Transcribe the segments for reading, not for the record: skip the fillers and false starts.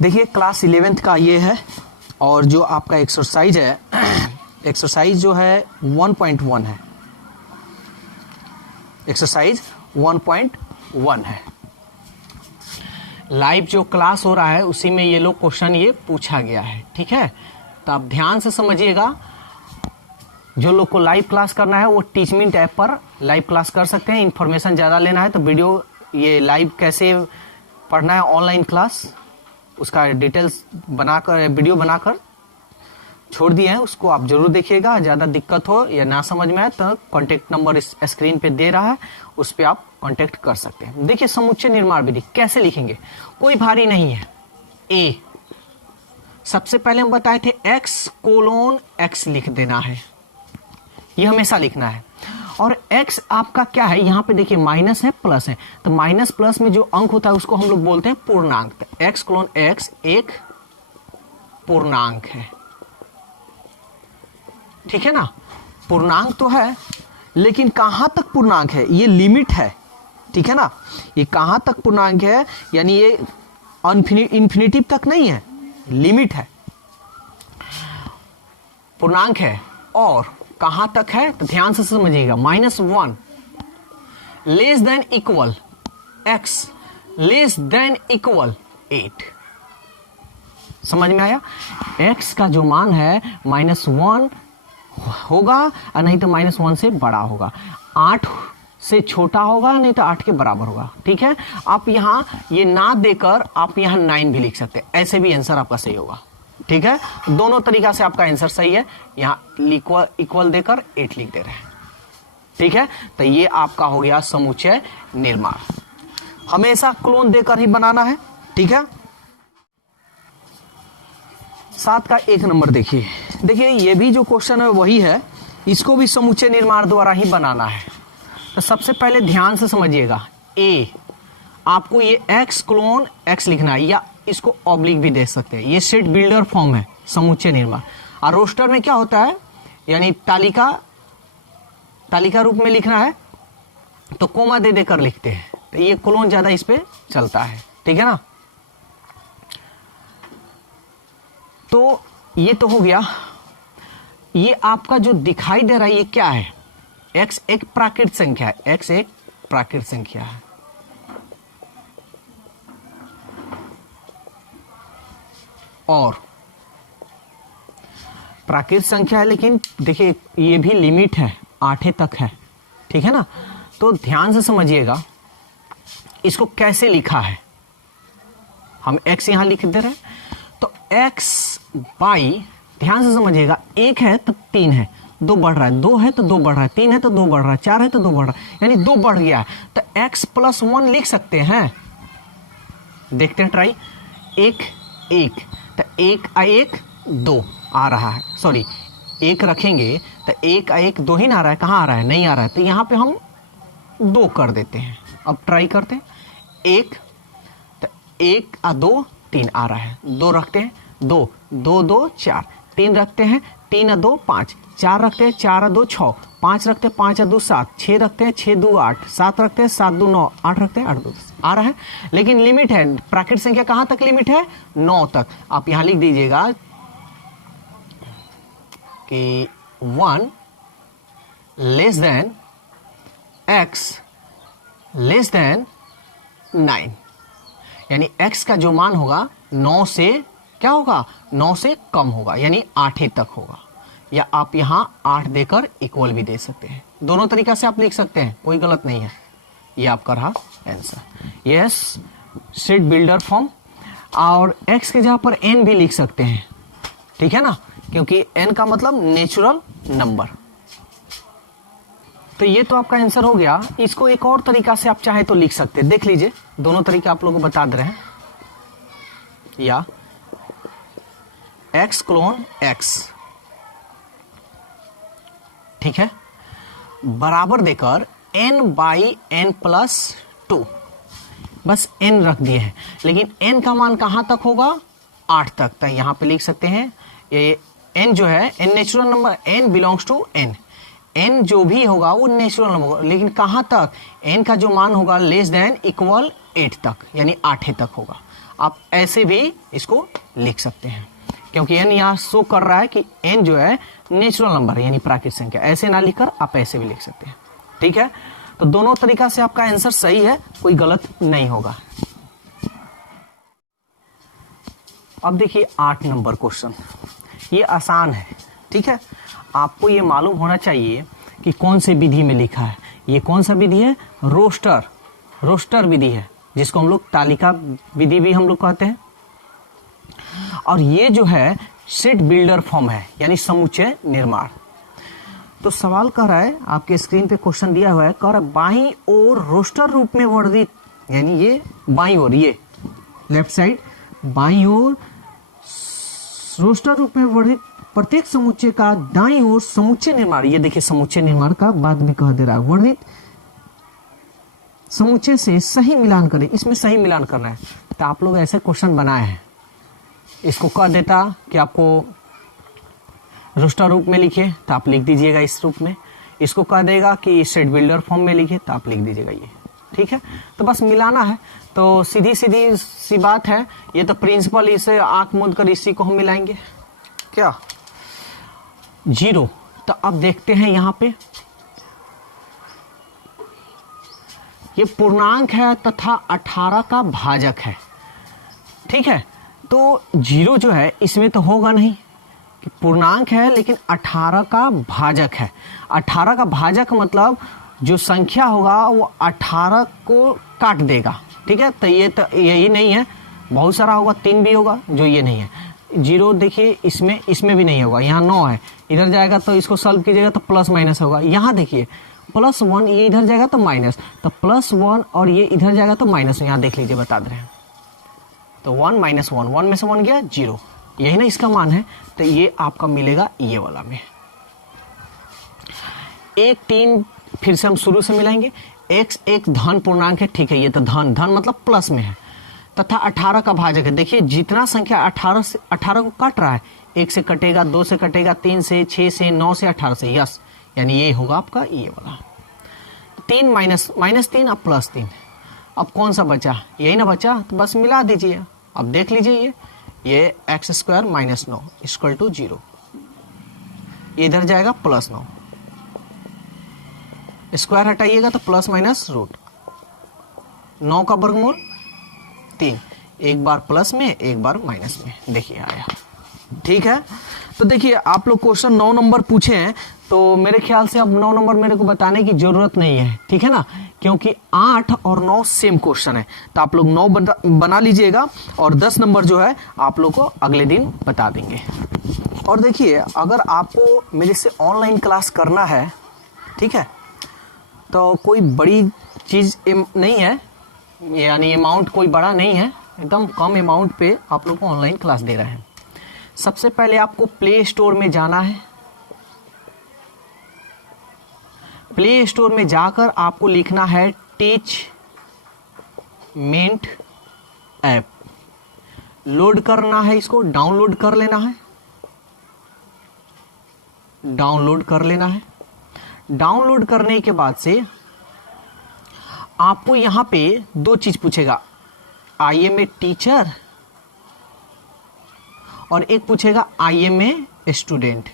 देखिए class 11th का ये है और जो आपका एक्सरसाइज है एक्सरसाइज जो है 1.1 है, एक्सरसाइज 1.1 है। लाइव जो क्लास हो रहा है उसी में ये लोग क्वेश्चन ये पूछा गया है, ठीक है। तो आप ध्यान से समझिएगा, जो लोग को लाइव क्लास करना है वो टीचमिंट ऐप पर लाइव क्लास कर सकते हैं। इन्फॉर्मेशन ज़्यादा लेना है तो वीडियो ये लाइव कैसे पढ़ना है ऑनलाइन क्लास उसका डिटेल्स बनाकर वीडियो बनाकर छोड़ दिए हैं, उसको आप जरूर देखिएगा। ज़्यादा दिक्कत हो या ना समझ में आए तो कॉन्टेक्ट नंबर इस स्क्रीन पे दे रहा है, उस पर आप कॉन्टेक्ट कर सकते हैं। देखिए समुच्चय निर्माण विधि कैसे लिखेंगे, कोई भारी नहीं है। ए सबसे पहले हम बताए थे x:x लिख देना है, ये हमेशा लिखना है। और x आपका क्या है, यहाँ पे देखिए माइनस है प्लस है, तो माइनस प्लस में जो अंक होता है उसको हम लोग बोलते हैं पूर्णांक। x:x एक पूर्णांक है, ठीक है ना। पूर्णांक तो है लेकिन कहां तक पूर्णांक है, ये लिमिट है, ठीक है ना। ये कहां तक पूर्णांक है, यानी ये इन्फिनिटिव तक नहीं है, लिमिट है, पूर्णांक है। और कहां तक है तो ध्यान से समझिएगा, -1 less than equal x less than equal 8। समझ में आया। x का जो मान है -1 होगा और नहीं तो -1 से बड़ा होगा, 8 से छोटा होगा नहीं तो 8 के बराबर होगा, ठीक है। आप यहाँ ये ना देकर आप यहाँ 9 भी लिख सकते हैं, ऐसे भी आंसर आपका सही होगा, ठीक है। दोनों तरीका से आपका आंसर सही है। यहाँ इक्वल देकर 8 लिख दे रहे हैं, ठीक है। तो ये आपका हो गया समुच्चय निर्माण। हमेशा क्लोन देकर ही बनाना है, ठीक है। 7 का 1 नंबर देखिए, ये भी जो क्वेश्चन है वही है, इसको भी समुच्चय निर्माण द्वारा ही बनाना है। तो सबसे पहले ध्यान से समझिएगा, ए आपको ये x:x लिखना है, या इसको ऑब्लिक भी दे सकते हैं। ये सेट बिल्डर फॉर्म है समुच्चय निर्माण। और रोस्टर में क्या होता है, यानी तालिका रूप में लिखना है तो कोमा दे देकर लिखते हैं, तो ये कोलोन ज्यादा इस पे चलता है, ठीक है ना। तो ये तो हो गया। ये आपका जो दिखाई दे रहा है ये क्या है, x एक प्राकृत संख्या है, x एक प्राकृत संख्या है। और प्राकृत संख्या है, लेकिन देखिए ये भी लिमिट है, 8 तक है, ठीक है ना। तो ध्यान से समझिएगा इसको कैसे लिखा है। हम x यहां लिख दे रहे हैं, तो x बाई, ध्यान से समझिएगा, 1 है तो 3 है, 2 बढ़ रहा है, 2 है तो 2 बढ़ रहा है, 3 है तो 2 बढ़ रहा है, 4 है तो 2 बढ़ रहा है, यानी 2 बढ़ गया है। तो x+1 लिख सकते हैं, देखते हैं ट्राई। 1 1 तो 1 2 आ रहा है, सॉरी 1 रखेंगे तो 1 2 ही ना आ रहा है, कहाँ आ रहा है, नहीं आ रहा है, तो यहाँ पे हम 2 कर देते हैं। अब ट्राई करते हैं, 1 तो 1 2 3 आ रहा है, 2 रखते हैं, 2 2 2 4, 3 रखते हैं, 3 2 5, 4 रखते हैं, 4 2 6, 5 रखते हैं, 5 2 7, 6 रखते हैं, 6 2 8, 7 रखते हैं, 7 2 9, 8 रखते हैं, 8 2 10 आ रहा है। लेकिन लिमिट है, प्राकृत संख्या कहां तक लिमिट है, 9 तक। आप यहां लिख दीजिएगा कि 1 less than x less than 9, यानी x का जो मान होगा 9 से क्या होगा, 9 से कम होगा, यानी 8 तक होगा। या आप यहां 8 देकर इक्वल भी दे सकते हैं, दोनों तरीका से आप लिख सकते हैं, कोई गलत नहीं है। ये आपका रहा answer. Yes, set builder form. और x के जगह पर n भी लिख सकते हैं, ठीक है ना, क्योंकि n का मतलब नेचुरल नंबर। तो ये तो आपका आंसर हो गया। इसको एक और तरीका से आप चाहे तो लिख सकते हैं, देख लीजिए, दोनों तरीके आप लोगों को बता दे रहे हैं। या x:x, ठीक है, बराबर देकर n/n+2, बस n रख दिए हैं, लेकिन n का मान कहां तक होगा, 8 तक। तो यहां पे लिख सकते हैं, ये n जो है, n natural number, n belongs to n, n जो भी होगा वो नेचुरल नंबर होगा, लेकिन कहां तक, n का जो मान होगा लेस देन इक्वल 8 तक, यानी 8 तक होगा। आप ऐसे भी इसको लिख सकते हैं, क्योंकि n यहाँ शो कर रहा है कि n जो है नेचुरल नंबर है, यानी प्राकृतिक संख्या। ऐसे ना लिखकर आप ऐसे भी लिख सकते हैं, ठीक है। तो दोनों तरीका से आपका आंसर सही है, कोई गलत नहीं होगा। अब देखिए 8 नंबर क्वेश्चन, ये आसान है, ठीक है। आपको ये मालूम होना चाहिए कि कौन से विधि में लिखा है। ये कौन सा विधि है? रोस्टर विधि है, जिसको हम लोग तालिका विधि भी हम लोग कहते हैं। और ये जो है सेट बिल्डर फॉर्म है, यानी समुच्चय निर्माण। तो सवाल कह रहा है, आपके स्क्रीन पे क्वेश्चन दिया हुआ है, कह रहा है बाईं ओर रोस्टर रूप में वर्णित, यानी ये बाईं ओर, ये लेफ्ट साइड बाईं ओर रोस्टर रूप में वर्णित प्रत्येक समुच्चय का दाईं ओर समुच्चय निर्माण। ये देखिए समुच्चय निर्माण का बाद में कह दे रहा है, वर्णित समुच्चय से सही मिलान करें। इसमें सही मिलान करना है, तो आप लोग ऐसे क्वेश्चन बनाए हैं। इसको कह देता कि आपको रोस्टर रूप में लिखिए, तो आप लिख दीजिएगा इस रूप में। इसको कह देगा कि सेट बिल्डर फॉर्म में लिखिए, तो आप लिख दीजिएगा ये, ठीक है। तो बस मिलाना है, तो सीधी सी बात है। ये तो प्रिंसिपल, इसे आंख मूंद कर इसी को हम मिलाएंगे क्या, 0। तो अब देखते हैं यहाँ पे ये पूर्णांक है तथा 18 का भाजक है, ठीक है। तो 0 जो है इसमें तो होगा नहीं कि पूर्णांक है, लेकिन 18 का भाजक है। 18 का भाजक मतलब जो संख्या होगा वो 18 को काट देगा, ठीक है। तो ये तो यही नहीं है, बहुत सारा होगा, 3 भी होगा जो ये नहीं है। 0 देखिए इसमें भी नहीं होगा। यहाँ 9 है, इधर जाएगा तो इसको सॉल्व कीजिएगा तो प्लस माइनस होगा। यहाँ देखिए +1, ये इधर जाएगा तो माइनस, तो +1 और ये इधर जाएगा तो माइनस। यहाँ देख लीजिए, बता दे रहे हैं। तो 1 - 1, 1 में से 1 गया 0, यही ना इसका मान है। तो ये आपका मिलेगा ये वाला में 1, 3। फिर से हम शुरू से मिलाएंगे। x एक धन पूर्णांक है, ठीक है। ये तो धन मतलब प्लस में है, तथा 18 का भाजक है। देखिए जितना संख्या 18 को काट रहा है, 1 से कटेगा, 2 से कटेगा, 3 से, 6 से, 9 से, 18 से, यस, यानी ये होगा आपका ये वाला। 3 -3 अब +3। अब कौन सा बचा? यही ना बचा, तो बस मिला दीजिए। अब देख लीजिए ये x² - 9 = 0। ये इधर जाएगा +9, स्क्वायर हटाइएगा तो ±√। 9 का वर्गमूल 3, एक बार प्लस में एक बार माइनस में, देखिए आया, ठीक है। तो देखिए आप लोग क्वेश्चन 9 नंबर पूछे हैं, तो मेरे ख्याल से अब 9 नंबर मेरे को बताने की जरूरत नहीं है, ठीक है ना, क्योंकि 8 और 9 सेम क्वेश्चन है। तो आप लोग 9 बना लीजिएगा और 10 नंबर जो है आप लोग को अगले दिन बता देंगे। और देखिए अगर आपको मेरे से ऑनलाइन क्लास करना है, ठीक है, तो कोई बड़ी चीज़ नहीं है, यानी अमाउंट कोई बड़ा नहीं है, एकदम कम अमाउंट पे आप लोग को ऑनलाइन क्लास दे रहे हैं। सबसे पहले आपको प्ले स्टोर में जाना है। प्ले स्टोर में जाकर आपको लिखना है टीचमेंट ऐप, लोड करना है, इसको डाउनलोड कर लेना है, डाउनलोड कर लेना है। डाउनलोड करने के बाद से आपको यहां पे 2 चीज पूछेगा, आई एम ए टीचर, और एक पूछेगा आई एम ए स्टूडेंट।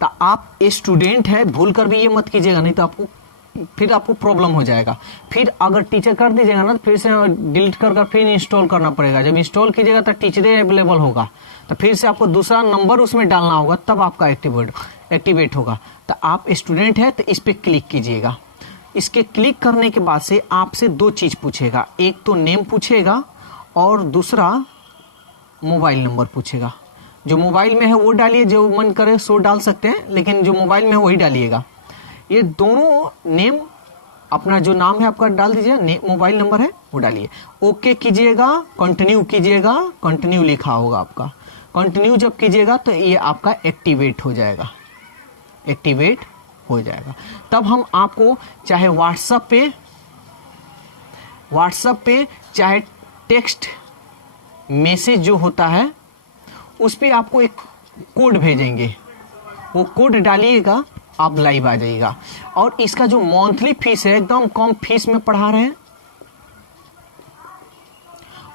तो आप स्टूडेंट है भूल कर भी ये मत कीजिएगा, नहीं तो आपको प्रॉब्लम हो जाएगा। फिर अगर टीचर कर दीजिएगा ना, तो फिर से डिलीट कर फिर इंस्टॉल करना पड़ेगा। जब इंस्टॉल कीजिएगा तो टीचर अवेलेबल होगा, तो फिर से आपको दूसरा नंबर उसमें डालना होगा, तब आपका एक्टिवेट होगा। तो आप स्टूडेंट है तो इस पर क्लिक कीजिएगा। इसके क्लिक करने के बाद से आपसे 2 चीज़ पूछेगा, एक तो नेम पूछेगा और दूसरा मोबाइल नंबर पूछेगा। जो मोबाइल में है वो डालिए, जो मन करे सो डाल सकते हैं, लेकिन जो मोबाइल में है वही डालिएगा। ये दोनों नेम, अपना जो नाम है आपका डाल दीजिए, मोबाइल नंबर है वो डालिए, ओके कीजिएगा, कंटिन्यू कीजिएगा, कंटिन्यू लिखा होगा आपका। कंटिन्यू जब कीजिएगा तो ये आपका एक्टिवेट हो जाएगा, एक्टिवेट हो जाएगा। तब हम आपको चाहे व्हाट्सएप पे चाहे टेक्स्ट मैसेज जो होता है उस पे आपको एक कोड भेजेंगे, वो कोड डालिएगा, आप लाइव आ जाइएगा। और इसका जो मंथली फीस है, एकदम कम फीस में पढ़ा रहे हैं,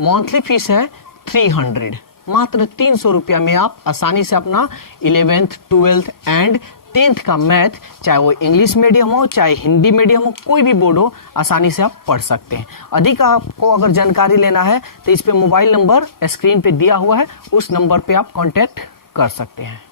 मंथली फीस है 300। मात्र 300 रुपया में आप आसानी से अपना 11th 12th एंड 10th का मैथ, चाहे वो इंग्लिश मीडियम हो चाहे हिंदी मीडियम हो, कोई भी बोर्ड हो, आसानी से आप पढ़ सकते हैं। अधिक आपको अगर जानकारी लेना है तो इस पे मोबाइल नंबर स्क्रीन पे दिया हुआ है, उस नंबर पे आप कांटेक्ट कर सकते हैं।